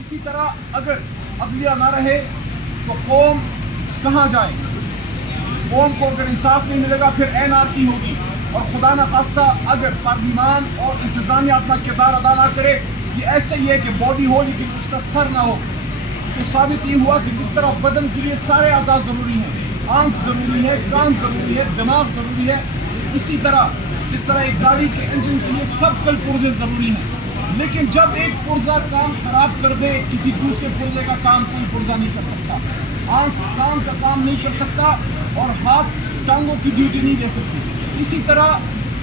اسی طرح اگر عدلیہ نہ رہے تو قوم کہاں جائے؟ قوم کو اگر انصاف نہیں ملے گا پھر اینارکی ہوگی، اور خدا نہ خواستہ اگر پارلیمان اور انتظامیہ اپنا کردار ادا نہ کرے، یہ ایسا ہی ہے کہ باڈی ہو لیکن اس کا سر نہ ہو۔ تو ثابت یہ ہوا کہ جس طرح بدن کے لیے سارے اعضاء ضروری ہیں، آنکھ ضروری ہے، کان ضروری ہے، دماغ ضروری ہے، اسی طرح جس طرح ایک گاڑی کے انجن کے لیے سب کل پرزے ضروری ہیں، لیکن جب ایک پرزہ کام خراب کر دے کسی دوسرے پرزے کا کام کوئی پرزہ نہیں کر سکتا، آنکھ کان کا کام نہیں کر سکتا اور ہاتھ ٹانگوں کی ڈیوٹی نہیں دے سکتی۔ اسی طرح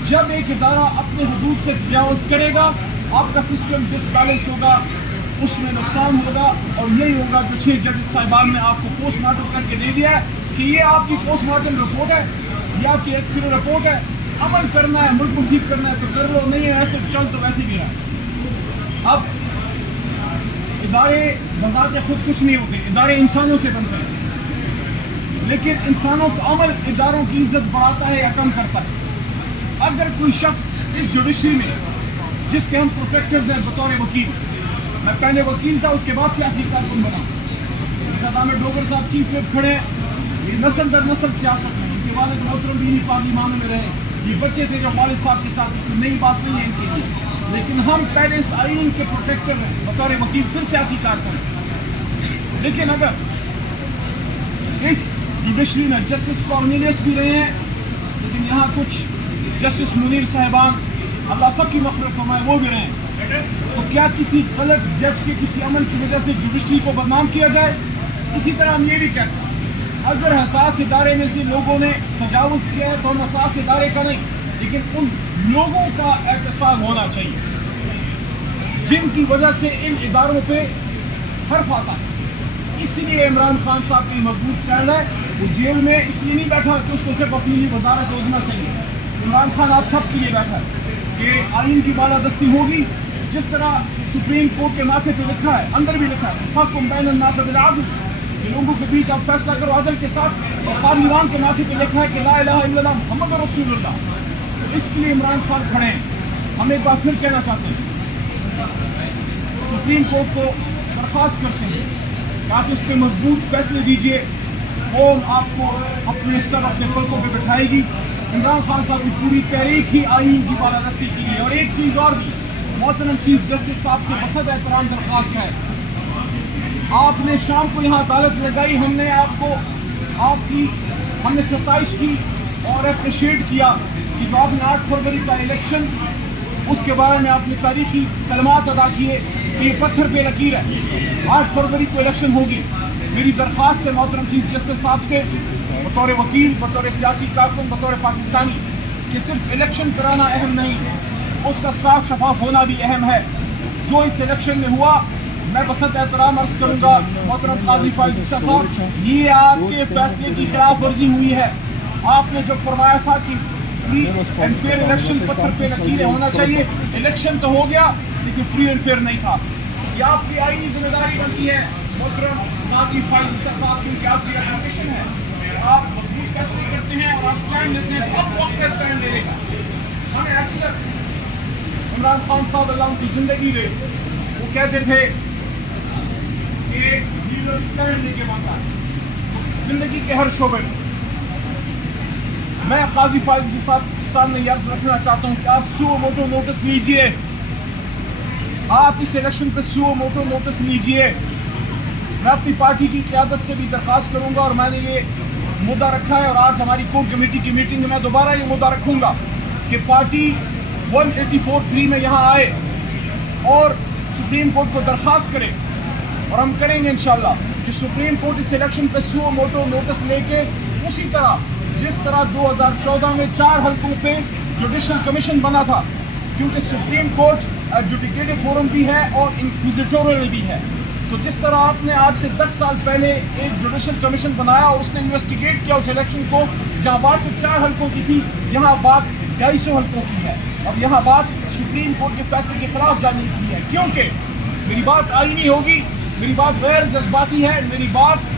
جب ایک ادارہ اپنے حدود سے تجاوز کرے گا، آپ کا سسٹم ڈس بیلنس ہوگا، اس میں نقصان ہوگا، اور یہی ہوگا جو 6 ججز صاحبان نے آپ کو پوسٹ مارٹم کر کے دے دیا ہے کہ یہ آپ کی پوسٹ مارٹم رپورٹ ہے، یہ آپ کی ایکسرے رپورٹ ہے، عمل کرنا ہے، ملک کو ٹھیک کرنا ہے تو کر لو، نہیں ہے ایسے چل تو ویسے بھی ہے۔ اب ادارے بذات خود کچھ نہیں ہوتے، ادارے انسانوں سے بنتے ہیں، لیکن انسانوں کا عمل اداروں کی عزت بڑھاتا ہے یا کم کرتا ہے۔ اگر کوئی شخص اس جوڈیشری میں، جس کے ہم پروٹیکٹرز ہیں بطور وکیل، میں پہلے وکیل تھا، اس کے بعد سیاسی کارکن بنا، مرزا عامر ڈوگر صاحب چیف وپ کھڑے ہیں، یہ نسل در نسل سیاست میں، ان کے والد محترم بھی پارلیمان میں رہے، یہ بچے تھے جو والد صاحب کے ساتھ، نئی بات نہیں ہے ان کے لیے، لیکن ہم پہلے اس آئین کے پروٹیکٹر ہیں بطور وکیل، پھر سیاسی کارکن۔ لیکن اگر اس جوڈیشری میں جسٹس کارنیلیس بھی رہے ہیں، لیکن یہاں کچھ جسٹس منیر صاحبان، اللہ سب کی مغفرت فرمائے، وہ بھی رہے ہیں، تو کیا کسی غلط جج کے کسی عمل کی وجہ سے جوڈیشری کو بدنام کیا جائے؟ اسی طرح ہم یہ بھی کہتے ہیں اگر حساس ادارے میں سے لوگوں نے تجاوز کیا ہے تو ہم حساس ادارے کا نہیں، لیکن ان لوگوں کا احتساب ہونا چاہیے جن کی وجہ سے ان اداروں پہ حرف آتا ہے۔ اس لیے عمران خان صاحب کی مضبوط سٹینڈ ہے، وہ جیل میں اس لیے نہیں بیٹھا کہ اس کو صرف اپنی لیے وزارت عظمیٰ چاہیے، عمران خان آپ سب کے لیے بیٹھا ہے کہ آئین کی بالادستی ہوگی، جس طرح سپریم کورٹ کے ماتھے پہ لکھا ہے، اندر بھی لکھا ہے فَحْكُم بَيْنَ النَّاسِ بِالْعَدْلِ، کہ لوگوں کے بیچ آپ فیصلہ کرو عدل کے ساتھ، اور پارلیمان کے ماتھے پہ لکھا ہے کہ لا الہ الا اللہ محمد رسول اللہ۔ تو اس کے لیے عمران خان کھڑے ہیں۔ ہم ایک بار پھر کہنا چاہتے ہیں، سپریم کورٹ کو درخواست کرتے ہیں کہ آپ اس پہ مضبوط فیصلے دیجئے، قوم آپ کو اپنے سر اپنے پلکوں پہ بٹھائے گی۔ عمران خان صاحب کی پوری تحریک ہی آئین کی بالادستی کی ہے۔ اور ایک چیز اور بھی، محترم چیف جسٹس صاحب سے بسط احترام درخواست ہے، آپ نے شام کو یہاں عدالت لگائی، ہم نے آپ کو ہم نے ستائش کی اور اپریشیٹ کیا کہ جو آپ نے 8 فروری کا الیکشن، اس کے بارے میں آپ نے تاریخی کلمات ادا کیے کہ یہ پتھر پہ لکیر ہے، 8 فروری کو الیکشن ہوگی۔ میری درخواست ہے محترم چیف جسٹس صاحب سے بطور وکیل، بطور سیاسی کارکن، بطور پاکستانی، کہ صرف الیکشن کرانا اہم نہیں، اس کا صاف شفاف ہونا بھی اہم ہے۔ جو اس الیکشن میں ہوا، میں بسط احترام عرض کروں گا محترم قاضی فائز عیسیٰ صاحب، یہ آپ کے فیصلے کی خلاف ورزی ہوئی ہے۔ آپ نے جب فرمایا تھا کہ فری اینڈ فیئر الیکشن پتھر پہ لکیریں ہونا چاہیے، الیکشن تو ہو گیا لیکن فری اینڈ فیئر نہیں تھا۔ یہ آپ کی آئینی ذمہ داری بنتی ہے محترم قاضی فائز عیسیٰ صاحب، کیونکہ آپ کی اپوزیشن ہے، آپ مضبوط فیصلے کرتے ہیں اور آپ اسٹینڈ لیتے ہیں، اب وقت ہے اسٹینڈ لینے کا۔ ہمیں اکثر عمران خان صاحب اللہ ان کی زندگی دے، وہ کہتے تھے کہ ایک لیڈر اسٹینڈ لے کے بنتا ہے زندگی کے ہر شعبے میں۔ میں قاضی فائز صاحب نے یہ عرض رکھنا چاہتا ہوں کہ آپ سو موٹو نوٹس لیجئے، آپ اس الیکشن پہ سو موٹو نوٹس لیجئے۔ میں اپنی پارٹی کی قیادت سے بھی درخواست کروں گا، اور میں نے یہ مدعا رکھا ہے، اور آج ہماری کور کمیٹی کی میٹنگ میں دوبارہ یہ مدعا رکھوں گا کہ پارٹی 184(3) میں یہاں آئے اور سپریم کورٹ کو درخواست کرے، اور ہم کریں گے انشاءاللہ کہ سپریم کورٹ اس الیکشن پہ سو موٹو نوٹس لے کے، اسی طرح جس طرح 2014 میں 4 حلقوں پہ جوڈیشل کمیشن بنا تھا، کیونکہ سپریم کورٹ ایڈجوڈیکیٹو فورم بھی ہے اور انکویزیٹورل بھی ہے، تو جس طرح آپ نے آج سے 10 سال پہلے ایک جوڈیشل کمیشن بنایا اور اس نے انویسٹیگیٹ کیا اس الیکشن کو، جہاں بات سے 4 حلقوں کی تھی، یہاں بات 250 حلقوں کی ہے، اور یہاں بات سپریم کورٹ کے فیصلے کے خلاف جانے کی ہے، کیونکہ میری بات آئینی ہوگی، میری بات غیر جذباتی ہے، میری بات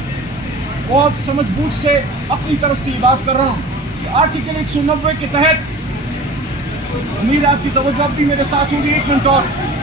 بہت سمجھ بوجھ سے اپنی طرف سے یہ بات کر رہا ہوں کہ آرٹیکل 190 کے تحت، امید آپ کی توجہ بھی میرے ساتھ ہوگی، 1 منٹ اور